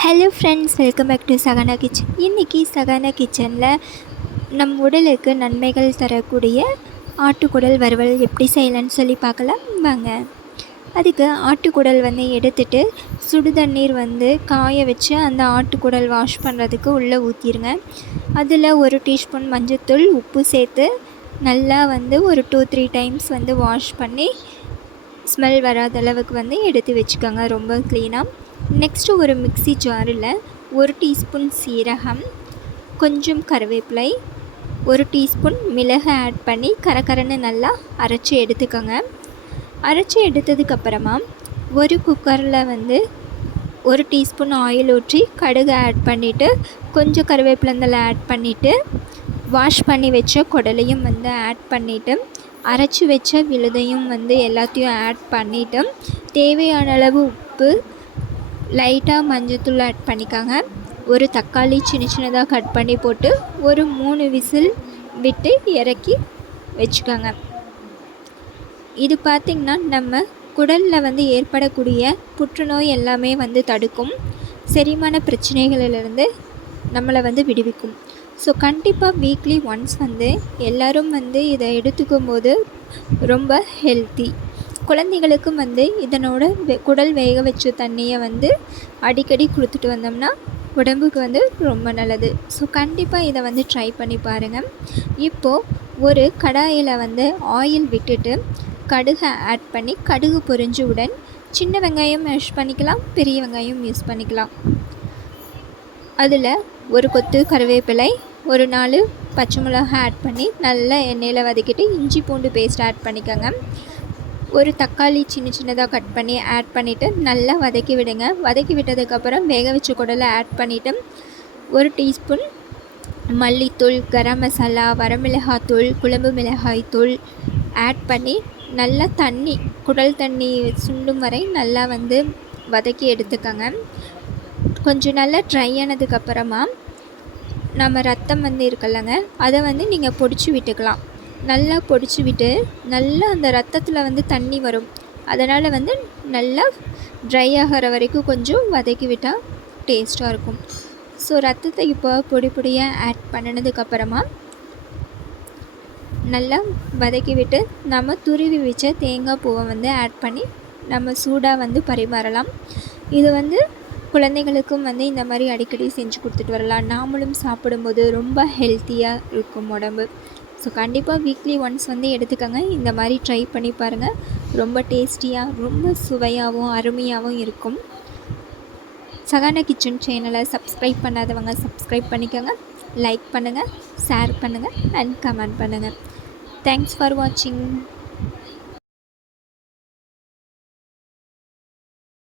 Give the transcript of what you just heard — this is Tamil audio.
Hello friends welcome back to Sahana kitchen இன்றைக்கி சகனா கிச்சனில் நம் உடலுக்கு நன்மைகள் தரக்கூடிய ஆட்டுக்குடல் வறுவல் எப்படி செய்யலான்னு சொல்லி பார்க்கலாம். வாங்க. அதுக்கு ஆட்டுக்குடல் வந்து எடுத்துட்டு சுடு தண்ணீர் வந்து காய வச்சு அந்த ஆட்டுக்குடல் வாஷ் பண்ணுறதுக்கு உள்ளே ஊற்றிடுங்க அதில் ஒரு டீஸ்பூன் மஞ்சத்தூள் உப்பு சேர்த்து நல்லா வந்து ஒரு டூ த்ரீ டைம்ஸ் வந்து வாஷ் பண்ணி ஸ்மெல் வராத அளவுக்கு வந்து எடுத்து வச்சுக்கோங்க. ரொம்ப க்ளீனாக நெக்ஸ்ட்டு ஒரு மிக்சி ஜாரில் ஒரு டீஸ்பூன் சீரகம் கொஞ்சம் கருவேப்பிலை ஒரு டீஸ்பூன் மிளகு ஆட் பண்ணி கரகரன்னு நல்லா அரைச்சி எடுத்துக்கோங்க. அரைச்சி எடுத்ததுக்கப்புறமா ஒரு குக்கரில் வந்து ஒரு டீஸ்பூன் ஆயில் ஊற்றி கடுகு ஆட் பண்ணிவிட்டு கொஞ்சம் கருவேப்பிலந்தலை ஆட் பண்ணிவிட்டு வாஷ் பண்ணி வச்ச குடலையும் வந்து ஆட் பண்ணிவிட்டு அரைச்சி வச்ச விழுதையும் வந்து எல்லாத்தையும் ஆட் பண்ணிவிட்டு தேவையான அளவு உப்பு லைட்டாக மஞ்சத்தூள் ஆட் பண்ணிக்காங்க. ஒரு தக்காளி சின்ன சின்னதாக கட் பண்ணி போட்டு ஒரு மூணு விசில் விட்டு இறக்கி வச்சுக்கோங்க. இது பார்த்திங்கன்னா நம்ம குடலில் வந்து ஏற்படக்கூடிய புற்றுநோய் எல்லாமே வந்து தடுக்கும். செரிமான பிரச்சனைகளிலிருந்து நம்மளை வந்து விடுவிக்கும். ஸோ கண்டிப்பாக வீக்லி ஒன்ஸ் வந்து எல்லோரும் வந்து இதை எடுத்துக்கும் போது ரொம்ப ஹெல்த்தி குழந்தைகளுக்கும் வந்து இதனோட குடல் வேக வச்ச தண்ணியை வந்து அடிக்கடி கொடுத்துட்டு வந்தோம்னா உடம்புக்கு வந்து ரொம்ப நல்லது. ஸோ கண்டிப்பாக இதை வந்து ட்ரை பண்ணி பாருங்கள் இப்போது ஒரு கடாயில் வந்து ஆயில் விட்டுட்டு கடுகை ஆட் பண்ணி கடுகு பொரிஞ்சவுடன் சின்ன வெங்காயம் யூஸ் பண்ணிக்கலாம் பெரிய வெங்காயம் யூஸ் பண்ணிக்கலாம். அதில் ஒரு கொத்து கருவேப்பிலை ஒரு நாலு பச்சை மிளகா ஆட் பண்ணி நல்லா எண்ணெயில் வதக்கிட்டு இஞ்சி பூண்டு பேஸ்ட் ஆட் பண்ணிக்கோங்க. ஒரு தக்காளி சின்ன சின்னதாக கட் பண்ணி ஆட் பண்ணிவிட்டு நல்லா வதக்கி விடுங்க. வதக்கி விட்டதுக்கப்புறம் வேக வச்ச குடலை ஆட் பண்ணிவிட்டு ஒரு டீஸ்பூன் மல்லித்தூள் கரம் மசாலா வரமிளகாத்தூள் குழம்பு மிளகாய் தூள் ஆட் பண்ணி நல்லா தண்ணி குடல் தண்ணி சுண்டும் வரை நல்லா வந்து வதக்கி எடுத்துக்கோங்க. கொஞ்சம் நல்லா ட்ரை ஆனதுக்கப்புறமா நம்ம ரத்தம் வந்து இருக்கலைங்க அதை வந்து நீங்கள் பொடிச்சு விட்டுக்கலாம். நல்லா பொடிச்சு விட்டு நல்லா அந்த ரத்தத்தில் வந்து தண்ணி வரும். அதனால் வந்து நல்லா ட்ரை ஆகிற வரைக்கும் கொஞ்சம் வதக்கி விட்டால் டேஸ்ட்டாக இருக்கும். ஸோ ரத்தத்தை இப்போ பொடி பொடியாக ஆட் பண்ணினதுக்கப்புறமா நல்லா வதக்கி விட்டு நம்ம துருவி வச்ச தேங்காய் பூவை வந்து ஆட் பண்ணி நம்ம சூடாக வந்து பரிமாறலாம். இது வந்து குழந்தைகளுக்கும் வந்து இந்த மாதிரி அடிக்கடி செஞ்சு கொடுத்துட்டு வரலாம். நாமளும் சாப்பிடும்போது ரொம்ப ஹெல்த்தியாக இருக்கும் உடம்பு. ஸோ கண்டிப்பாக வீக்லி ஒன்ஸ் வந்து எடுத்துக்கோங்க. இந்த மாதிரி ட்ரை பண்ணி பாருங்கள் ரொம்ப டேஸ்டியாக ரொம்ப சுவையாகவும் அருமையாகவும் இருக்கும். சகான கிச்சன் சேனலை சப்ஸ்கிரைப் பண்ணாதவங்க சப்ஸ்கிரைப் பண்ணிக்கோங்க. லைக் பண்ணுங்கள் ஷேர் பண்ணுங்கள் அண்ட் கமெண்ட் பண்ணுங்கள் தேங்க்ஸ் ஃபார் வாட்சிங்